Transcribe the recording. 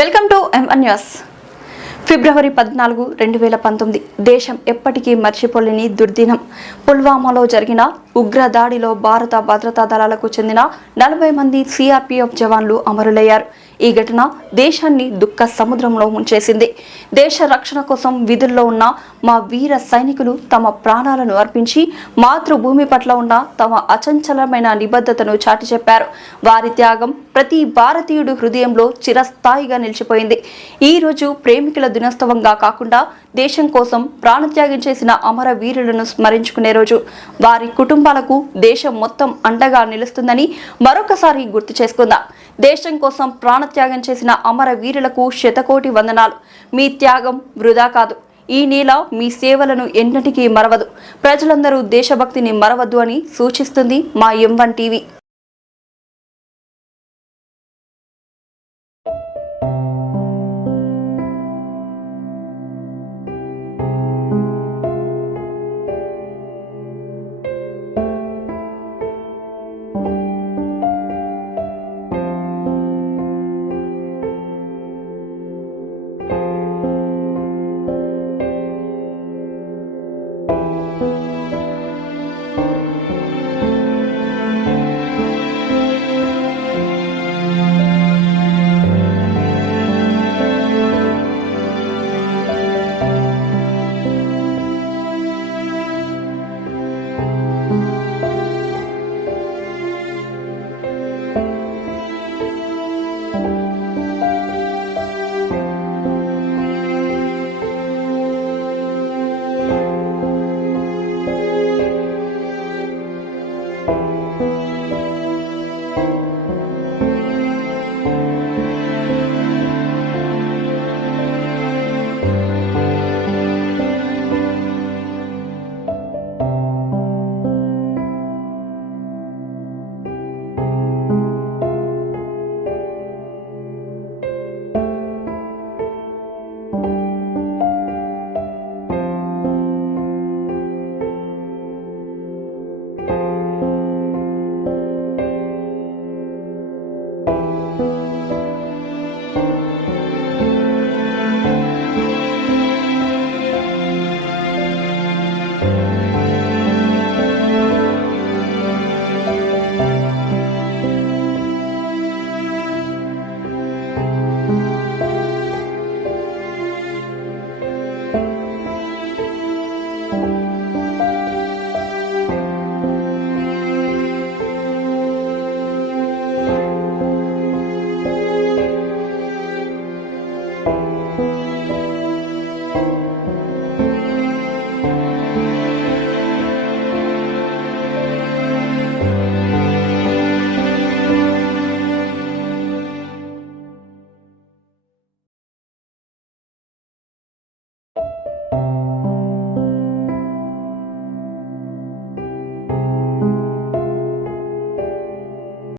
Welcome to MN news. February 14, 2019 దేశం ఎప్పటికీ మర్చిపోలేని దుర్దినం. పుల్వామాలో జరిగిన ఉగ్ర దాడిలో భారత భద్రతా దళాలకు చెందిన 40 మంది సిఆర్పీఎఫ్ జవాన్లు అమరులయ్యారు. ఈ ఘటన దేశాన్ని దుఃఖ సముద్రంలో ముంచేసింది. దేశ రక్షణ కోసం విధుల్లో ఉన్న మా వీర సైనికులు తమ ప్రాణాలను అర్పించి మాతృభూమి పట్ల ఉన్న తమ అచంచలమైన నిబద్ధతను చాటి చెప్పారు. వారి త్యాగం ప్రతి భారతీయుడు హృదయంలో చిరస్థాయిగా నిలిచిపోయింది. ఈ రోజు ప్రేమికుల దినోత్సవంగా కాకుండా దేశం కోసం ప్రాణత్యాగం చేసిన అమర వీరులను స్మరించుకునే రోజు. వారి కుటుంబాలకు దేశం మొత్తం అండగా నిలుస్తుందని మరొకసారి గుర్తు చేసుకుందాం. దేశం కోసం ప్రాణత్యాగం చేసిన అమర వీరులకు శతకోటి వందనాలు. మీ త్యాగం వృధా కాదు. ఈ నేల మీ సేవలను ఎన్నటికీ మరవదు. ప్రజలందరూ దేశభక్తిని మరవద్దు అని సూచిస్తుంది మా M1 టీవీ.